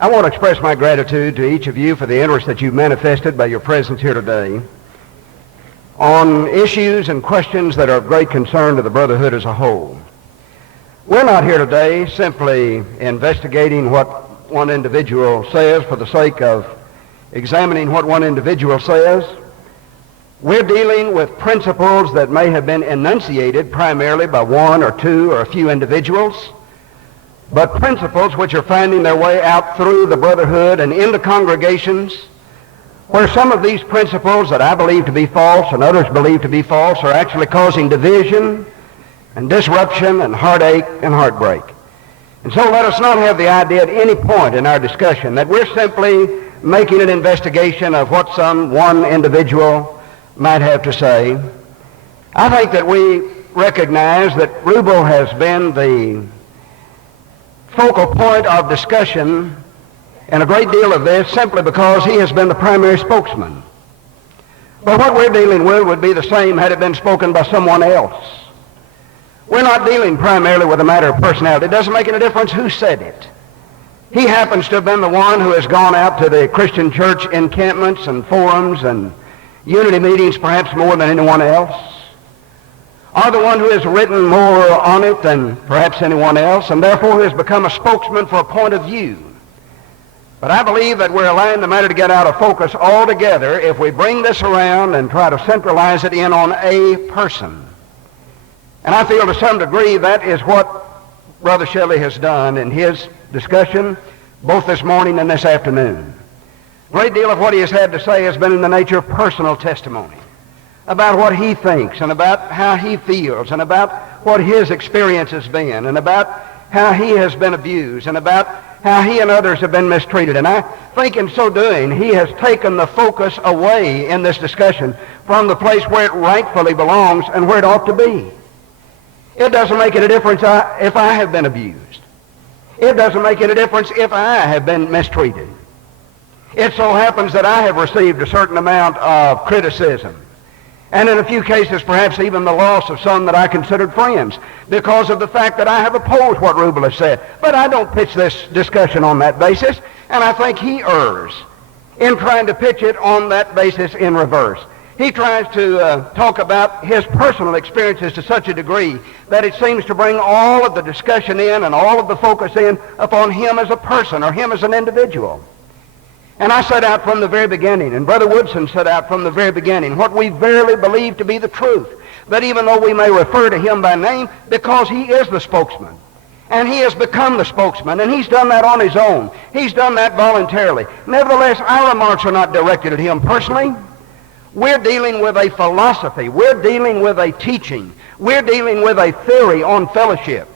I want to express my gratitude to each of you for the interest that you've manifested by your presence here today on issues and questions that are of great concern to the brotherhood as a whole. We're not here today simply investigating what one individual says for the sake of examining what one individual says. We're dealing with principles that may have been enunciated primarily by one or two or a few individuals, but principles which are finding their way out through the brotherhood and into congregations, where some of these principles that I believe to be false and others believe to be false are actually causing division and disruption and heartache and heartbreak. And so let us not have the idea at any point in our discussion that we're simply making an investigation of what some one individual might have to say. I think that we recognize that Rubel has been the focal point of discussion in a great deal of this simply because he has been the primary spokesman. But what we're dealing with would be the same had it been spoken by someone else. We're not dealing primarily with a matter of personality. It doesn't make any difference who said it. He happens to have been the one who has gone out to the Christian church encampments and forums and unity meetings perhaps more than anyone else, or the one who has written more on it than perhaps anyone else, and therefore who has become a spokesman for a point of view. But I believe that we're allowing the matter to get out of focus altogether if we bring this around and try to centralize it in on a person. And I feel to some degree that is what Brother Shelly has done in his discussion both this morning and this afternoon. A great deal of what he has had to say has been in the nature of personal testimony about what he thinks and about how he feels and about what his experience has been and about how he has been abused and about how he and others have been mistreated. And I think in so doing, he has taken the focus away in this discussion from the place where it rightfully belongs and where it ought to be. It doesn't make any difference if I have been abused. It doesn't make any difference if I have been mistreated. It so happens that I have received a certain amount of criticism, and in a few cases perhaps even the loss of some that I considered friends because of the fact that I have opposed what Rubel has said. But I don't pitch this discussion on that basis, and I think he errs in trying to pitch it on that basis in reverse. He tries to talk about his personal experiences to such a degree that it seems to bring all of the discussion in and all of the focus in upon him as a person or him as an individual. And I set out from the very beginning, and Brother Woodson set out from the very beginning, what we verily believe to be the truth, that even though we may refer to him by name, because he is the spokesman, and he has become the spokesman, and he's done that on his own. He's done that voluntarily. Nevertheless, our remarks are not directed at him personally. We're dealing with a philosophy. We're dealing with a teaching. We're dealing with a theory on fellowship.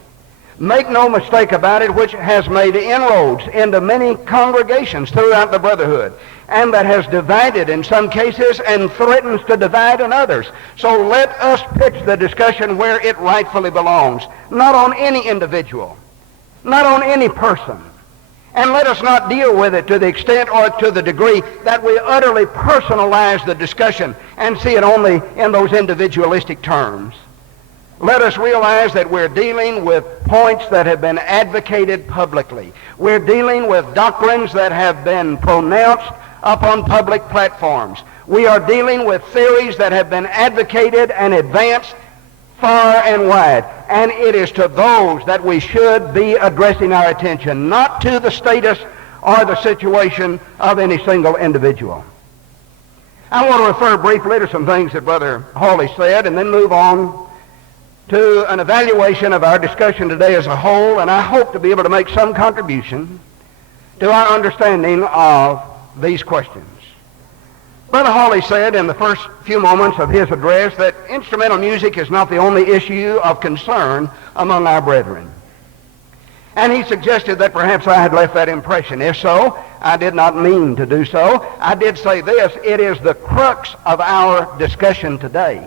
Make no mistake about it, which has made inroads into many congregations throughout the brotherhood, and that has divided in some cases and threatens to divide in others. So let us pitch the discussion where it rightfully belongs, not on any individual, not on any person. And let us not deal with it to the extent or to the degree that we utterly personalize the discussion and see it only in those individualistic terms. Let us realize that we're dealing with points that have been advocated publicly. We're dealing with doctrines that have been pronounced upon public platforms. We are dealing with theories that have been advocated and advanced far and wide. And it is to those that we should be addressing our attention, not to the status or the situation of any single individual. I want to refer briefly to some things that Brother Hawley said and then move on to an evaluation of our discussion today as a whole, and I hope to be able to make some contribution to our understanding of these questions. Brother Hawley said in the first few moments of his address that instrumental music is not the only issue of concern among our brethren. And he suggested that perhaps I had left that impression. If so, I did not mean to do so. I did say this: it is the crux of our discussion today.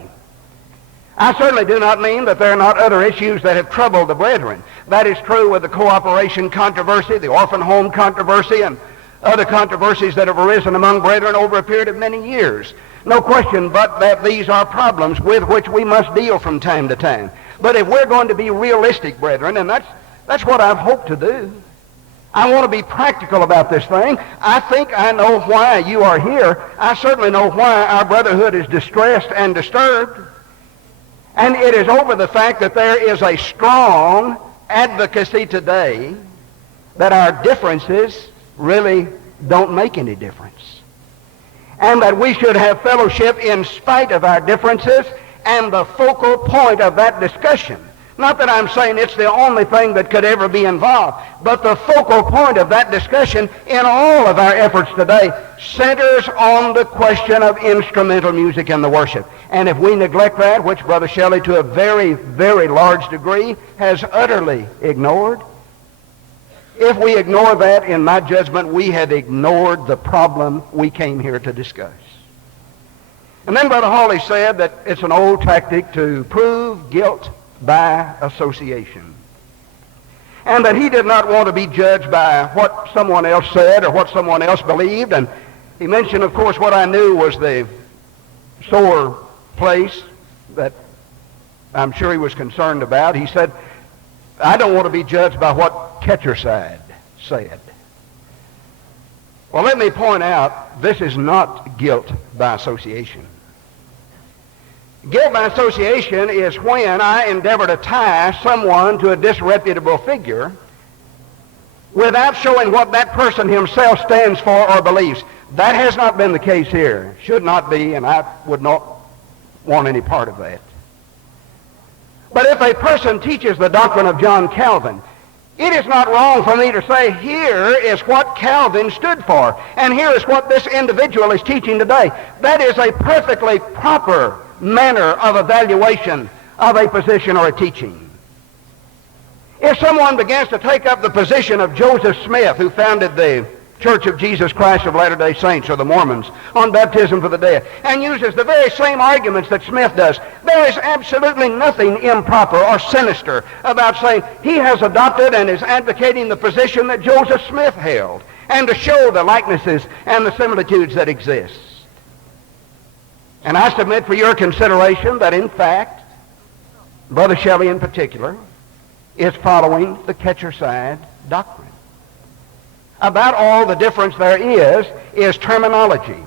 I certainly do not mean that there are not other issues that have troubled the brethren. That is true with the cooperation controversy, the orphan home controversy, and other controversies that have arisen among brethren over a period of many years. No question but that these are problems with which we must deal from time to time. But if we're going to be realistic, brethren, and that's what I've hoped to do, I want to be practical about this thing. I think I know why you are here. I certainly know why our brotherhood is distressed and disturbed. And it is over the fact that there is a strong advocacy today that our differences really don't make any difference. And that we should have fellowship in spite of our differences, and the focal point of that discussion, not that I'm saying it's the only thing that could ever be involved, but the focal point of that discussion in all of our efforts today centers on the question of instrumental music in the worship. And if we neglect that, which Brother Shelly to a very, very large degree has utterly ignored, if we ignore that, in my judgment, we have ignored the problem we came here to discuss. And then Brother Hawley said that it's an old tactic to prove guilt by association, and that he did not want to be judged by what someone else said or what someone else believed. And he mentioned, of course, what I knew was the sore place that I'm sure he was concerned about. He said, I don't want to be judged by what Ketcherside said. Well, let me point out, this is not guilt by association. Guilt by association is when I endeavor to tie someone to a disreputable figure without showing what that person himself stands for or believes. That has not been the case here. Should not be, and I would not want any part of that. But if a person teaches the doctrine of John Calvin, it is not wrong for me to say, here is what Calvin stood for, and here is what this individual is teaching today. That is a perfectly proper manner of evaluation of a position or a teaching. If someone begins to take up the position of Joseph Smith, who founded the Church of Jesus Christ of Latter-day Saints, or the Mormons, on baptism for the dead, and uses the very same arguments that Smith does, there is absolutely nothing improper or sinister about saying he has adopted and is advocating the position that Joseph Smith held, and to show the likenesses and the similitudes that exist. And I submit for your consideration that, in fact, Brother Shelly in particular is following the Ketcherside doctrine. About all the difference there is terminology.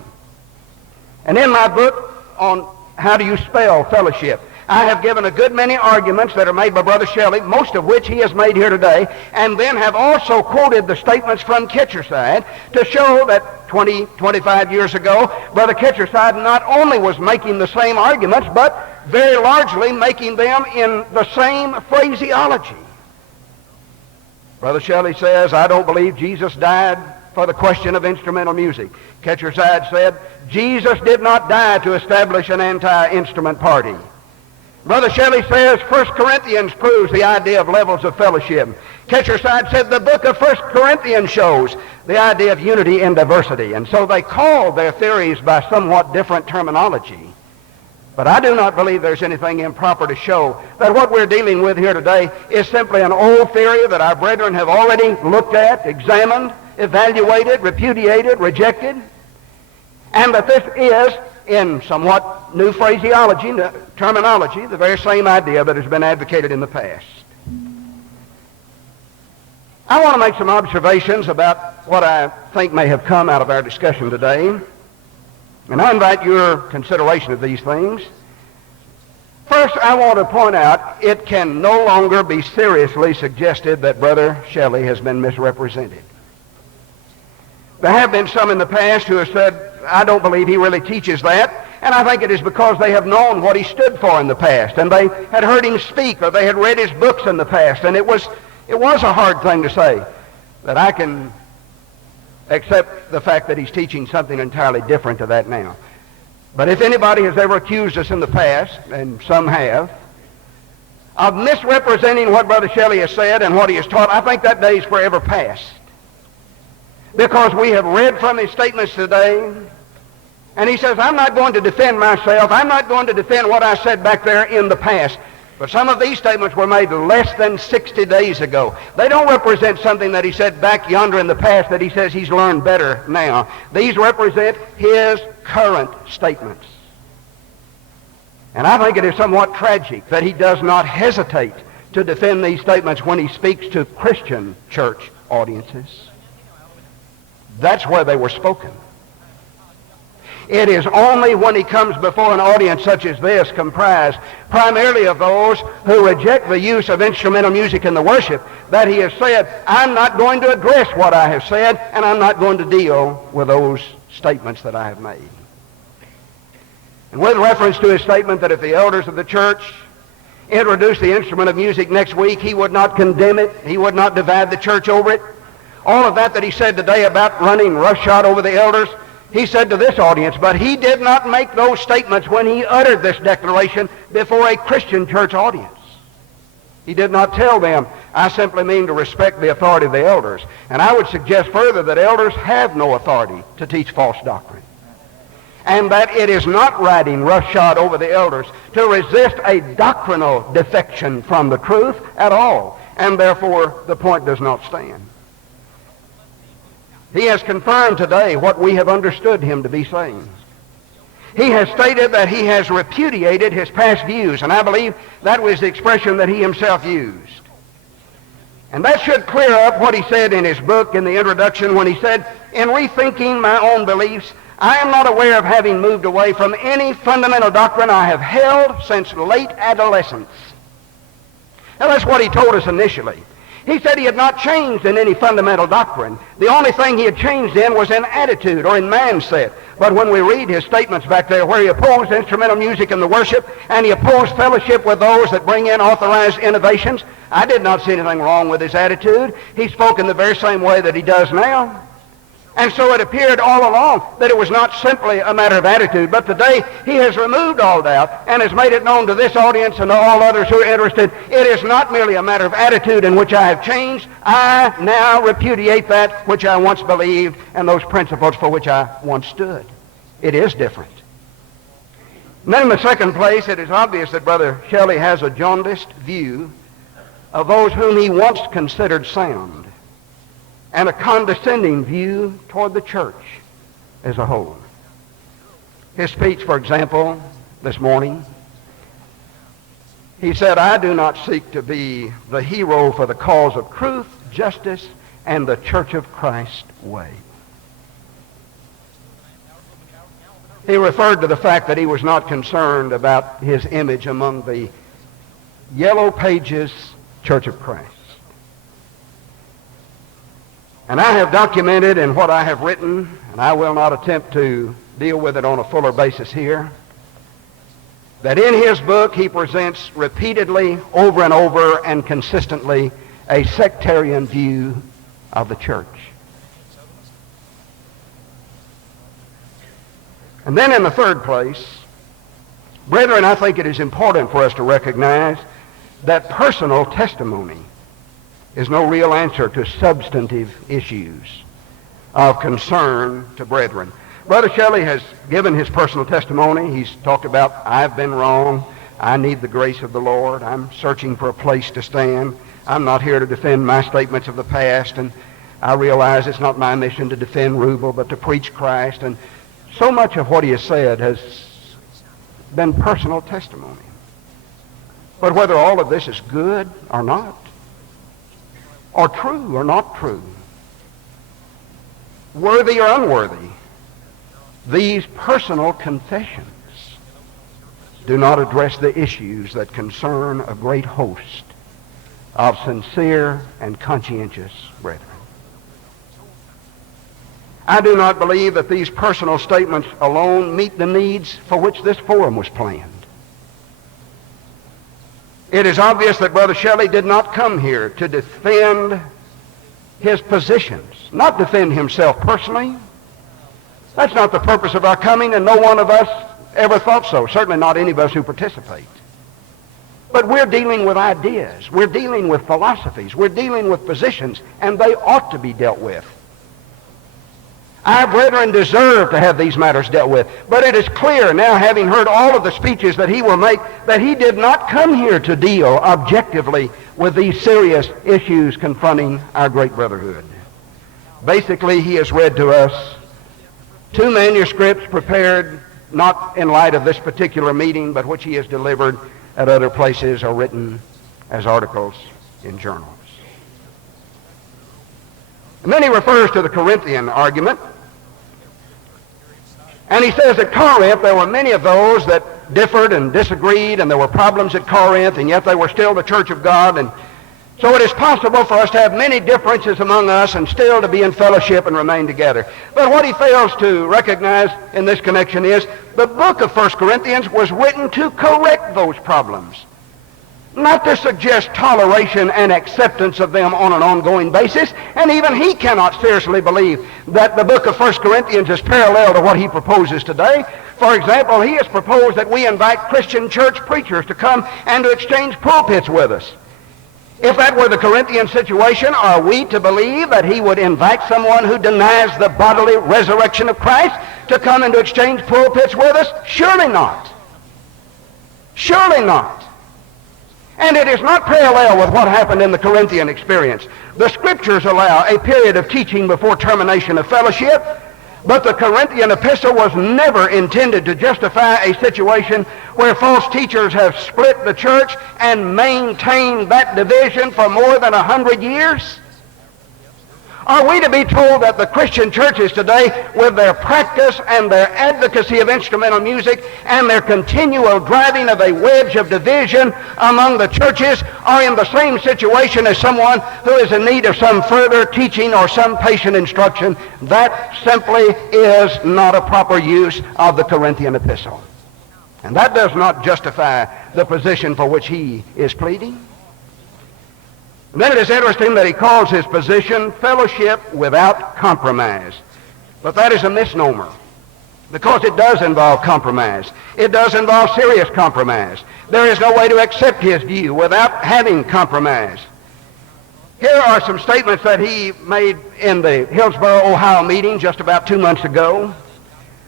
And in my book on how do you spell fellowship, I have given a good many arguments that are made by Brother Shelly, most of which he has made here today, and then have also quoted the statements from Ketcherside to show that 25 years ago, Brother Ketcherside not only was making the same arguments, but very largely making them in the same phraseology. Brother Shelly says, I don't believe Jesus died for the question of instrumental music. Ketcherside said, Jesus did not die to establish an anti-instrument party. Brother Shelly says 1 Corinthians proves the idea of levels of fellowship. Ketcherside said the book of 1 Corinthians shows the idea of unity in diversity. And so they call their theories by somewhat different terminology. But I do not believe there's anything improper to show that what we're dealing with here today is simply an old theory that our brethren have already looked at, examined, evaluated, repudiated, rejected, and that this is, in somewhat new phraseology, terminology, the very same idea that has been advocated in the past. I want to make some observations about what I think may have come out of our discussion today, and I invite your consideration of these things. First, I want to point out it can no longer be seriously suggested that Brother Shelly has been misrepresented. There have been some in the past who have said, I don't believe he really teaches that, and I think it is because they have known what he stood for in the past, and they had heard him speak, or they had read his books in the past, and it was a hard thing to say that I can accept the fact that he's teaching something entirely different to that now. But if anybody has ever accused us in the past, and some have, of misrepresenting what Brother Shelly has said and what he has taught, I think that day is forever past. Because we have read from his statements today, and he says, I'm not going to defend myself. I'm not going to defend what I said back there in the past. But some of these statements were made less than 60 days ago. They don't represent something that he said back yonder in the past that he says he's learned better now. These represent his current statements. And I think it is somewhat tragic that he does not hesitate to defend these statements when he speaks to Christian church audiences. That's where they were spoken. It is only when he comes before an audience such as this, comprised primarily of those who reject the use of instrumental music in the worship, that he has said, I'm not going to address what I have said, and I'm not going to deal with those statements that I have made. And with reference to his statement that if the elders of the church introduced the instrument of music next week, he would not condemn it, he would not divide the church over it, all of that he said today about running roughshod over the elders, he said to this audience, but he did not make those statements when he uttered this declaration before a Christian church audience. He did not tell them, I simply mean to respect the authority of the elders. And I would suggest further that elders have no authority to teach false doctrine. And that it is not riding roughshod over the elders to resist a doctrinal defection from the truth at all. And therefore, the point does not stand. He has confirmed today what we have understood him to be saying. He has stated that he has repudiated his past views, and I believe that was the expression that he himself used. And that should clear up what he said in his book in the introduction when he said, in rethinking my own beliefs, I am not aware of having moved away from any fundamental doctrine I have held since late adolescence. Now that's what he told us initially. He said he had not changed in any fundamental doctrine. The only thing he had changed in was in attitude or in mindset. But when we read his statements back there where he opposed instrumental music in the worship and he opposed fellowship with those that bring in authorized innovations, I did not see anything wrong with his attitude. He spoke in the very same way that he does now. And so it appeared all along that it was not simply a matter of attitude, but today he has removed all doubt and has made it known to this audience and to all others who are interested, it is not merely a matter of attitude in which I have changed. I now repudiate that which I once believed and those principles for which I once stood. It is different. And then in the second place, it is obvious that Brother Shelly has a jaundiced view of those whom he once considered sound, and a condescending view toward the church as a whole. His speech, for example, this morning, he said, I do not seek to be the hero for the cause of truth, justice, and the Church of Christ way. He referred to the fact that he was not concerned about his image among the Yellow Pages Church of Christ. And I have documented in what I have written, and I will not attempt to deal with it on a fuller basis here, that in his book he presents repeatedly, over and over, and consistently a sectarian view of the church. And then in the third place, brethren, I think it is important for us to recognize that personal testimony is no real answer to substantive issues of concern to brethren. Brother Shelly has given his personal testimony. He's talked about, I've been wrong. I need the grace of the Lord. I'm searching for a place to stand. I'm not here to defend my statements of the past, and I realize it's not my mission to defend Rubel, but to preach Christ. And so much of what he has said has been personal testimony. But whether all of this is good or not, or true or not true, worthy or unworthy, these personal confessions do not address the issues that concern a great host of sincere and conscientious brethren. I do not believe that these personal statements alone meet the needs for which this forum was planned. It is obvious that Brother Shelly did not come here to defend his positions, not defend himself personally. That's not the purpose of our coming, and no one of us ever thought so, certainly not any of us who participate. But we're dealing with ideas, we're dealing with philosophies, we're dealing with positions, and they ought to be dealt with. Our brethren deserve to have these matters dealt with. But it is clear now, having heard all of the speeches that he will make, that he did not come here to deal objectively with these serious issues confronting our great brotherhood. Basically, he has read to us two manuscripts prepared not in light of this particular meeting, but which he has delivered at other places or written as articles in journals. And then he refers to the Corinthian argument. And he says at Corinth there were many of those that differed and disagreed, and there were problems at Corinth, and yet they were still the church of God. And so it is possible for us to have many differences among us and still to be in fellowship and remain together. But what he fails to recognize in this connection is the book of 1 Corinthians was written to correct those problems, not to suggest toleration and acceptance of them on an ongoing basis. And even he cannot seriously believe that the book of 1 Corinthians is parallel to what he proposes today. For example, he has proposed that we invite Christian church preachers to come and to exchange pulpits with us. If that were the Corinthian situation, are we to believe that he would invite someone who denies the bodily resurrection of Christ to come and to exchange pulpits with us? Surely not. Surely not. And it is not parallel with what happened in the Corinthian experience. The Scriptures allow a period of teaching before termination of fellowship, but the Corinthian epistle was never intended to justify a situation where false teachers have split the church and maintained that division for more than 100 years. Are we to be told that the Christian churches today, with their practice and their advocacy of instrumental music and their continual driving of a wedge of division among the churches, are in the same situation as someone who is in need of some further teaching or some patient instruction? That simply is not a proper use of the Corinthian epistle. And that does not justify the position for which he is pleading. And then it is interesting that he calls his position fellowship without compromise. But that is a misnomer, because it does involve compromise. It does involve serious compromise. There is no way to accept his view without having compromise. Here are some statements that he made in the Hillsboro, Ohio meeting just about 2 months ago.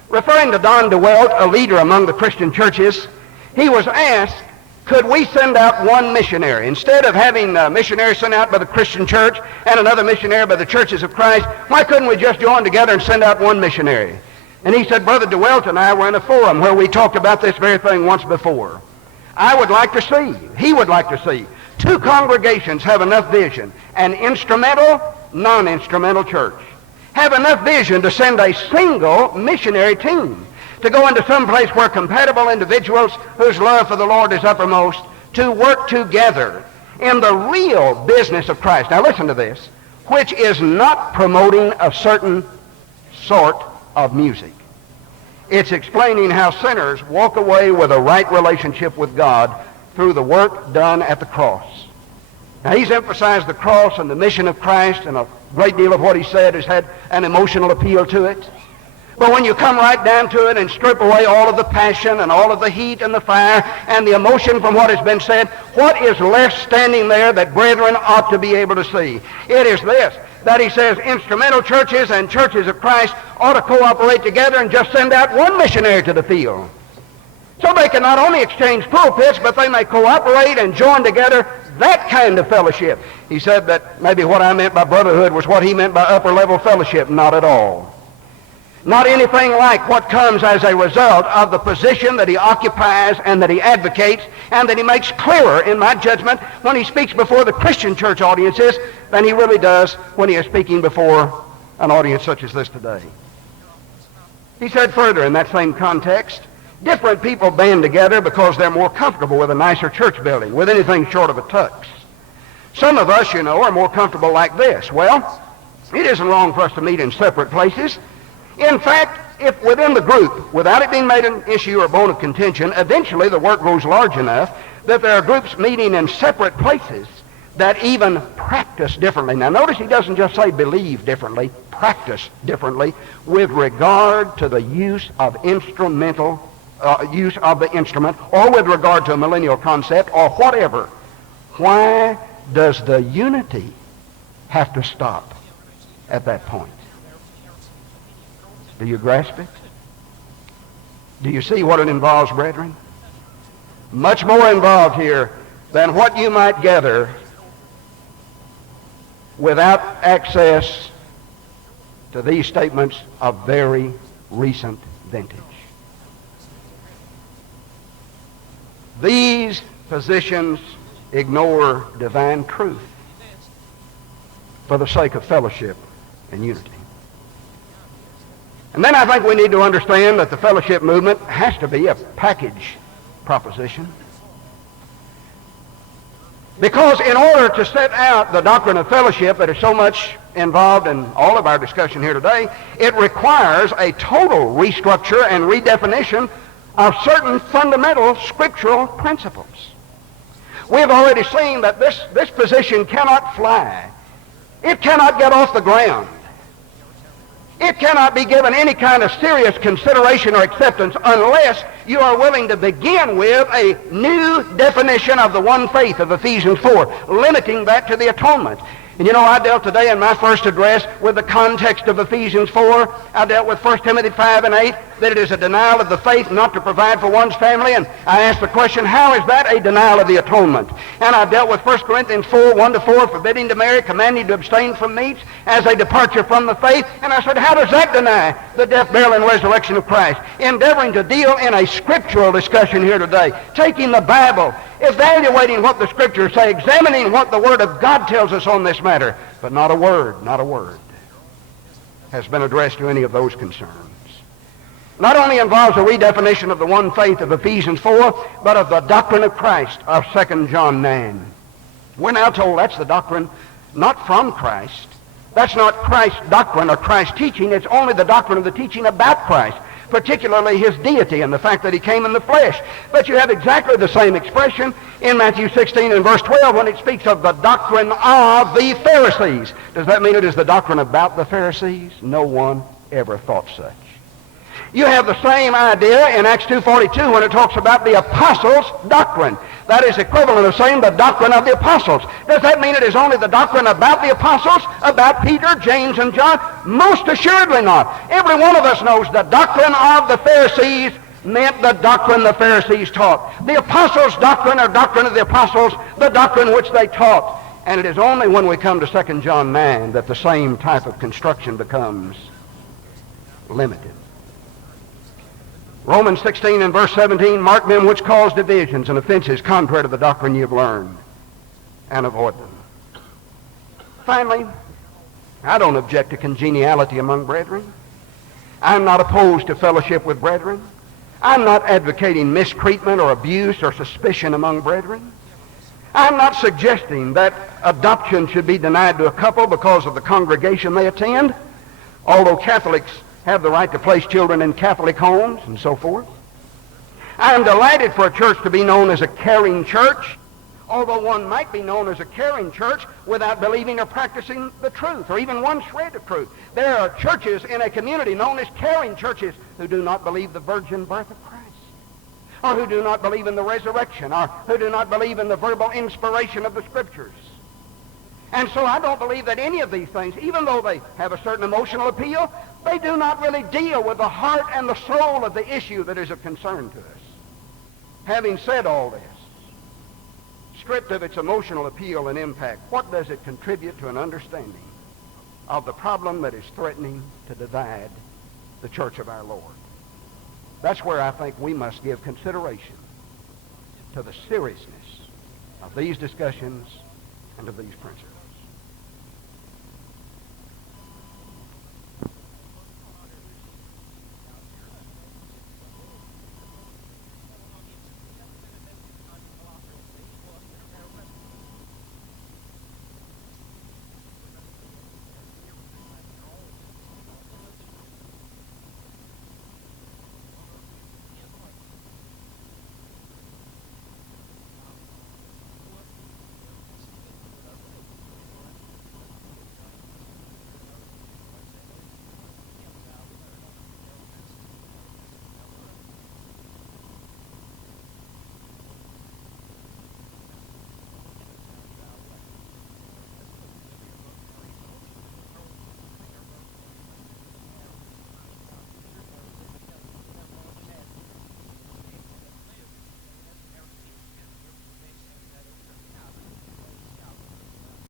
Referring to Don DeWelt, a leader among the Christian churches, he was asked, could we send out one missionary? Instead of having a missionary sent out by the Christian church and another missionary by the churches of Christ, why couldn't we just join together and send out one missionary? And he said, Brother DeWelt and I were in a forum where we talked about this very thing once before. I would like to see, he would like to see, 2 congregations have enough vision, an instrumental, non-instrumental church, have enough vision to send a single missionary team to go into some place where compatible individuals whose love for the Lord is uppermost, to work together in the real business of Christ. Now listen to this, which is not promoting a certain sort of music. It's explaining how sinners walk away with a right relationship with God through the work done at the cross. Now he's emphasized the cross and the mission of Christ, and a great deal of what he said has had an emotional appeal to it. But when you come right down to it and strip away all of the passion and all of the heat and the fire and the emotion from what has been said, what is left standing there that brethren ought to be able to see? It is this, that he says instrumental churches and churches of Christ ought to cooperate together and just send out one missionary to the field. So they can not only exchange pulpits, but they may cooperate and join together, that kind of fellowship. He said that maybe what I meant by brotherhood was what he meant by upper level fellowship. Not at all. Not anything like what comes as a result of the position that he occupies and that he advocates and that he makes clearer, in my judgment, when he speaks before the Christian church audiences than he really does when he is speaking before an audience such as this today. He said further in that same context, different people band together because they're more comfortable with a nicer church building, with anything short of a tux. Some of us, you know, are more comfortable like this. Well, it isn't wrong for us to meet in separate places. In fact, if within the group, without it being made an issue or bone of contention, eventually the work grows large enough that there are groups meeting in separate places that even practice differently. Now notice he doesn't just say believe differently, practice differently with regard to the use of use of the instrument, or with regard to a millennial concept, or whatever. Why does the unity have to stop at that point? Do you grasp it? Do you see what it involves, brethren? Much more involved here than what you might gather without access to these statements of very recent vintage. These positions ignore divine truth for the sake of fellowship and unity. And then I think we need to understand that the fellowship movement has to be a package proposition. Because in order to set out the doctrine of fellowship that is so much involved in all of our discussion here today, it requires a total restructure and redefinition of certain fundamental scriptural principles. We have already seen that this position cannot fly. It cannot get off the ground. It cannot be given any kind of serious consideration or acceptance unless you are willing to begin with a new definition of the one faith of Ephesians 4, limiting that to the atonement. And you know, I dealt today in my first address with the context of Ephesians 4. I dealt with 1 Timothy 5 and 8, that it is a denial of the faith not to provide for one's family. And I asked the question, how is that a denial of the atonement? And I dealt with 1 Corinthians 4, 1-4, forbidding to marry, commanding to abstain from meats as a departure from the faith. And I said, how does that deny the death, burial, and resurrection of Christ? Endeavoring to deal in a scriptural discussion here today, taking the Bible, evaluating what the Scriptures say, examining what the Word of God tells us on this matter. But not a word has been addressed to any of those concerns. Not only involves a redefinition of the one faith of Ephesians 4, but of the doctrine of Christ of 2 John 9. We're now told that's the doctrine not from Christ. That's not Christ's doctrine or Christ's teaching. It's only the doctrine of the teaching about Christ, particularly his deity and the fact that he came in the flesh. But you have exactly the same expression in Matthew 16 and verse 12 when it speaks of the doctrine of the Pharisees. Does that mean it is the doctrine about the Pharisees? No one ever thought such. You have the same idea in Acts 2:42 when it talks about the apostles' doctrine. That is equivalent of saying the doctrine of the apostles. Does that mean it is only the doctrine about the apostles, about Peter, James, and John? Most assuredly not. Every one of us knows the doctrine of the Pharisees meant the doctrine the Pharisees taught. The apostles' doctrine or doctrine of the apostles, the doctrine which they taught. And it is only when we come to 2 John 9 that the same type of construction becomes limited. Romans 16 and verse 17, mark them which cause divisions and offenses contrary to the doctrine you have learned, and avoid them. Finally, I don't object to congeniality among brethren. I'm not opposed to fellowship with brethren. I'm not advocating mistreatment or abuse or suspicion among brethren. I'm not suggesting that adoption should be denied to a couple because of the congregation they attend, although Catholics have the right to place children in Catholic homes and so forth. I am delighted for a church to be known as a caring church, although one might be known as a caring church without believing or practicing the truth, or even one shred of truth. There are churches in a community known as caring churches who do not believe the virgin birth of Christ, or who do not believe in the resurrection, or who do not believe in the verbal inspiration of the Scriptures. And so I don't believe that any of these things, even though they have a certain emotional appeal, they do not really deal with the heart and the soul of the issue that is of concern to us. Having said all this, stripped of its emotional appeal and impact, what does it contribute to an understanding of the problem that is threatening to divide the church of our Lord? That's where I think we must give consideration to the seriousness of these discussions and of these principles.